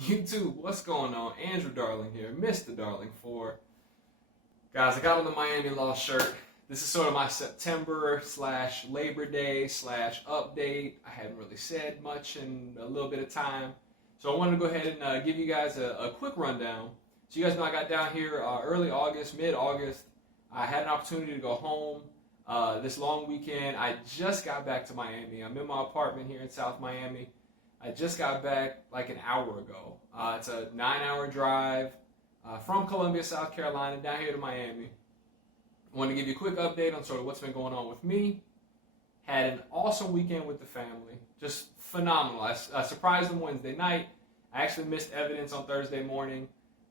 YouTube, what's going on? Andrew Darling here, Mr. Darling 4. Guys, I got on the Miami Law shirt. This is sort of my September / Labor Day / update. I hadn't really said much in a little bit of time. So I wanted to go ahead and give you guys a quick rundown. So you guys know I got down here early August, mid-August. I had an opportunity to go home this long weekend. I just got back to Miami. I'm in my apartment here in South Miami. I just got back like an hour ago. It's a 9-hour drive from Columbia, South Carolina, down here to Miami. I wanted to give you a quick update on sort of what's been going on with me. Had an awesome weekend with the family. Just phenomenal. I surprised them Wednesday night. I actually missed evidence on Thursday morning,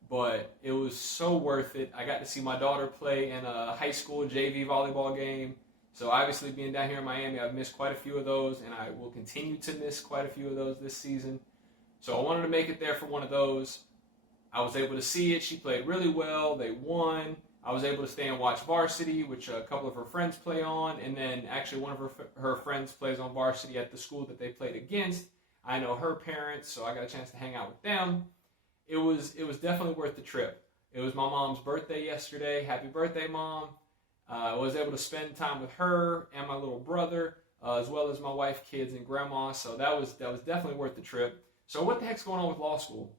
but it was so worth it. I got to see my daughter play in a high school JV volleyball game. So obviously being down here in Miami, I've missed quite a few of those, and I will continue to miss quite a few of those this season. So I wanted to make it there for one of those. I was able to see it. She played really well. They won. I was able to stay and watch varsity, which a couple of her friends play on, and then actually one of her friends plays on varsity at the school that they played against. I know her parents, so I got a chance to hang out with them. It was definitely worth the trip. It was my mom's birthday yesterday. Happy birthday, Mom. I was able to spend time with her and my little brother, as well as my wife, kids, and grandma. So that was definitely worth the trip. So what the heck's going on with law school?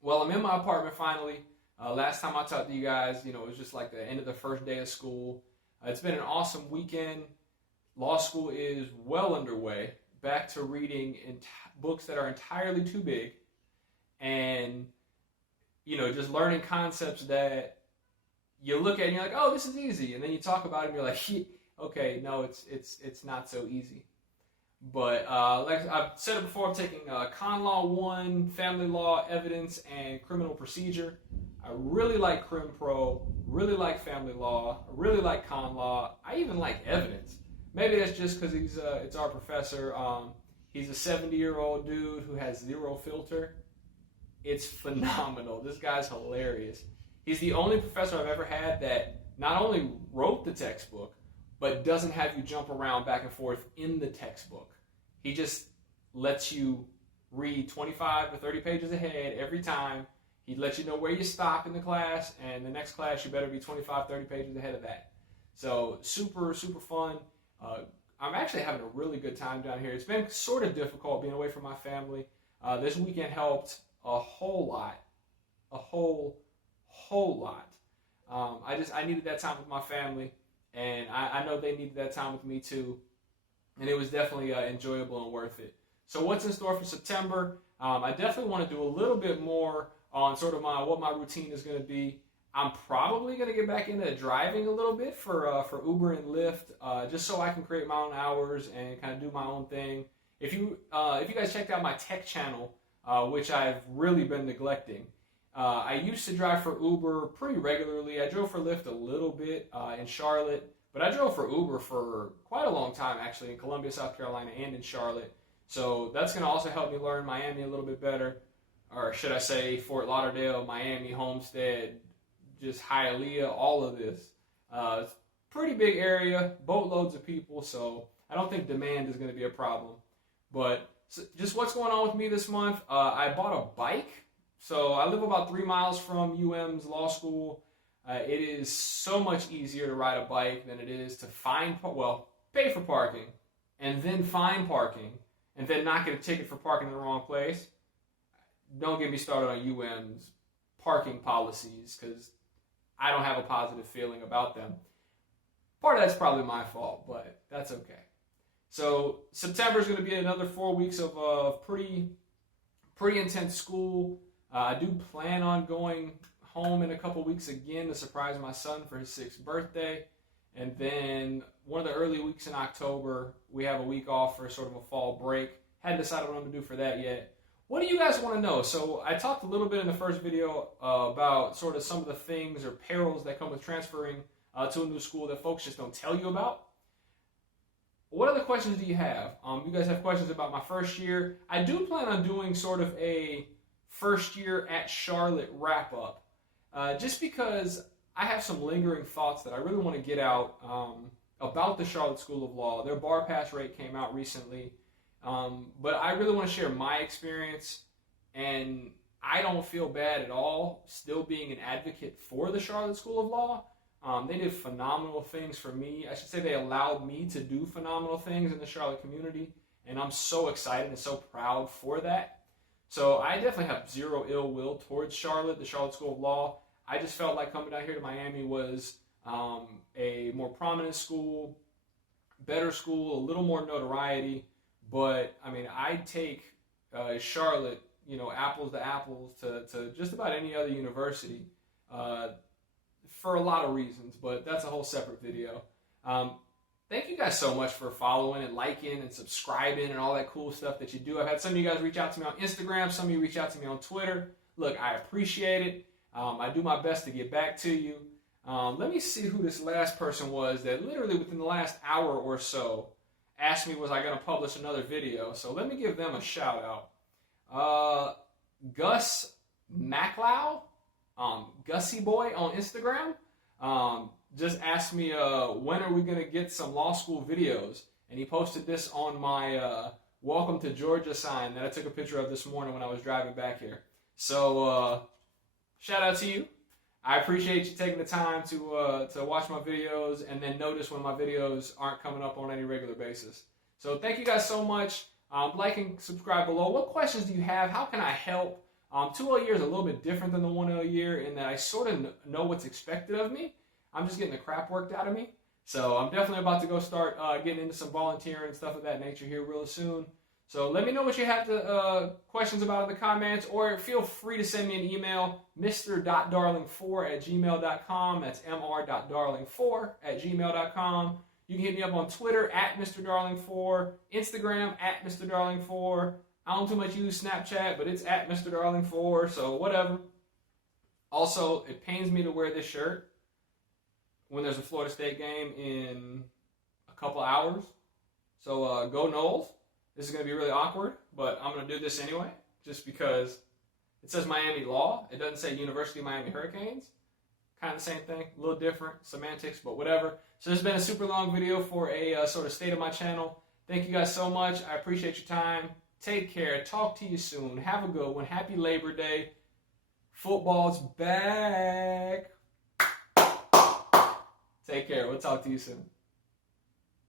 Well, I'm in my apartment finally. Last time I talked to you guys, it was just like the end of the first day of school. It's been an awesome weekend. Law school is well underway. Back to reading books that are entirely too big, and just learning concepts that you look at and you're like, oh, this is easy, and then you talk about it and you're like, okay, no, it's not so easy. But like I've said it before, I'm taking Con Law 1, Family Law, Evidence, and Criminal Procedure. I really like Crim Pro, really like Family Law, I really like Con Law. I even like Evidence. Maybe that's just because it's our professor. He's a 70-year-old dude who has zero filter. It's phenomenal. This guy's hilarious. He's the only professor I've ever had that not only wrote the textbook, but doesn't have you jump around back and forth in the textbook. He just lets you read 25 to 30 pages ahead every time. He lets you know where you stop in the class, and the next class you better be 25, 30 pages ahead of that. So super, super fun. I'm actually having a really good time down here. It's been sort of difficult being away from my family. This weekend helped a whole lot. A whole lot. I needed that time with my family, and I know they needed that time with me too, and it was definitely enjoyable and worth it. So what's in store for September? I definitely want to do a little bit more on sort of what my routine is going to be. I'm probably going to get back into driving a little bit for Uber and Lyft, just so I can create my own hours and kind of do my own thing. If you guys checked out my tech channel, which I've really been neglecting, I used to drive for Uber pretty regularly. I drove for Lyft a little bit in Charlotte, but I drove for Uber for quite a long time actually in Columbia, South Carolina, and in Charlotte. So that's going to also help me learn Miami a little bit better, or should I say Fort Lauderdale, Miami, Homestead, just Hialeah, all of this. It's a pretty big area, boatloads of people, so I don't think demand is going to be a problem. But just what's going on with me this month, I bought a bike. So I live about 3 miles from UM's law school. It is so much easier to ride a bike than it is to pay for parking, and then find parking, and then not get a ticket for parking in the wrong place. Don't get me started on UM's parking policies, because I don't have a positive feeling about them. Part of that's probably my fault, but that's okay. So September is going to be another 4 weeks of pretty intense school. I do plan on going home in a couple weeks again to surprise my son for his 6th birthday. And then one of the early weeks in October, we have a week off for sort of a fall break. Hadn't decided what I'm going to do for that yet. What do you guys want to know? So I talked a little bit in the first video about sort of some of the things or perils that come with transferring to a new school that folks just don't tell you about. What other questions do you have? You guys have questions about my first year? I do plan on doing sort of a first year at Charlotte wrap up, just because I have some lingering thoughts that I really want to get out about the Charlotte School of Law. Their bar pass rate came out recently. But I really want to share my experience And I don't feel bad at all still being an advocate for the Charlotte School of Law. They did phenomenal things for me. I should say they allowed me to do phenomenal things in the Charlotte community, and I'm so excited and so proud for that. So I definitely have zero ill will towards Charlotte, the Charlotte School of Law. I just felt like coming down here to Miami was a more prominent school, better school, a little more notoriety. But I mean, I'd take Charlotte, apples to apples to just about any other university for a lot of reasons. But that's a whole separate video. Thank you guys so much for following and liking and subscribing and all that cool stuff that you do. I've had some of you guys reach out to me on Instagram, some of you reach out to me on Twitter. Look, I appreciate it. I do my best to get back to you. Let me see who this last person was that literally within the last hour or so asked me was I going to publish another video. So let me give them a shout out. Gus Maclow, Gussie Boy on Instagram. Just asked me when are we going to get some law school videos, and he posted this on my welcome to Georgia sign that I took a picture of this morning when I was driving back here. So shout out to you. I appreciate you taking the time to watch my videos and then notice when my videos aren't coming up on any regular basis. So thank you guys so much. Like and subscribe below. What questions do you have? How can I help? 2L year is a little bit different than the 1L year in that I sort of know what's expected of me. I'm just getting the crap worked out of me. So I'm definitely about to go start getting into some volunteering and stuff of that nature here real soon. So let me know what you have questions about in the comments, or feel free to send me an email, mr.darling4@gmail.com. That's mr.darling4@gmail.com. You can hit me up on Twitter @mrdarling4, Instagram @mrdarling4. I don't too much use Snapchat, but it's @mrdarling4, so whatever. Also, it pains me to wear this shirt when there's a Florida State game in a couple hours. So go Noles. This is going to be really awkward, but I'm going to do this anyway, just because it says Miami Law. It doesn't say University of Miami Hurricanes. Kind of the same thing, a little different, semantics, but whatever. So this has been a super long video for a sort of state of my channel. Thank you guys so much. I appreciate your time. Take care. Talk to you soon. Have a good one. Happy Labor Day. Football's back. Take care. We'll talk to you soon.